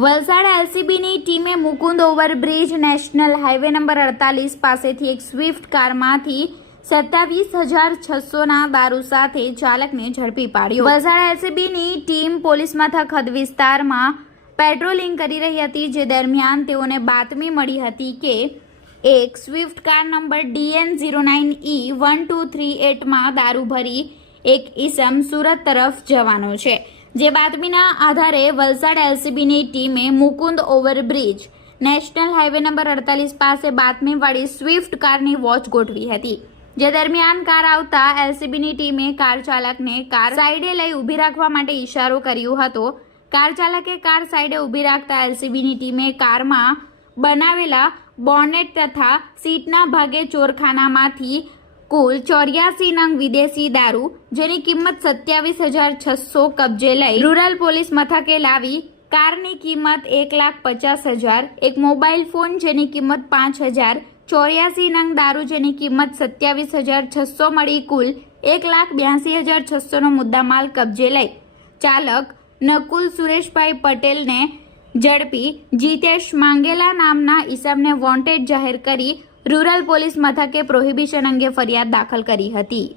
વલસાડ એલસીબીની ટીમે Mukund overbridge national highway number અડતાલીસ પાસેથી એક સ્વિફ્ટ કારમાંથી સત્તાવીસ હજાર છસોના દારૂ સાથે ચાલકને ઝડપી પાડ્યો. વલસાડ એલસીબીની ટીમ પોલીસ મથક હદ વિસ્તારમાં પેટ્રોલિંગ કરી રહી હતી, જે દરમિયાન તેઓને બાતમી મળી હતી કે એક Swift car number D N zero nine E one two three એટમાં દારૂ ભરી એક ઈસમ સુરત તરફ જવાનો છે. જે બાતમીના આધારે વલસાડ એલસીબીની ટીમે Mukund overbridge national highway number અડતાલીસ પાસે બાતમીવાળી સ્વિફ્ટ કારની વોચ ગોઠવી હતી. જે દરમિયાન કાર આવતા એલસીબીની ટીમે કાર ચાલકને કાર સાઈડે લઈ ઊભી રાખવા માટે ઈશારો કર્યો હતો. કાર ચાલકે કાર સાઈડે ઊભી રાખતા એલસીબીની ટીમે કારમાં બનાવેલા બોનેટ તથા સીટના ભાગે ચોરખાનામાંથી કુલ ચોર્યાસી નંગ વિદેશી દારૂ, જેની કિંમત સત્યાવીસ હજાર છસો કબજે લઈ રૂરલ પોલીસ મથકે લાવી. કારની કિંમત એક લાખ પચાસ હજાર, એક મોબાઈલ ફોન જેની કિંમત પાંચ હજાર, ચોર્યાસી નંગ દારૂ જેની કિંમત સત્યાવીસ હજાર છસો મળી કુલ એક લાખ બ્યાસી હજાર છસોનો મુદ્દામાલ કબજે લઈ. ચાલક નકુલ સુરેશભાઈ પટેલને ઝડપી જીતેશ માંગેલા નામના ઈસમને વોન્ટેડ જાહેર કરી રૂરલ પોલીસ મથકે પ્રોહિબિશન અંગે ફરિયાદ દાખલ કરી હતી.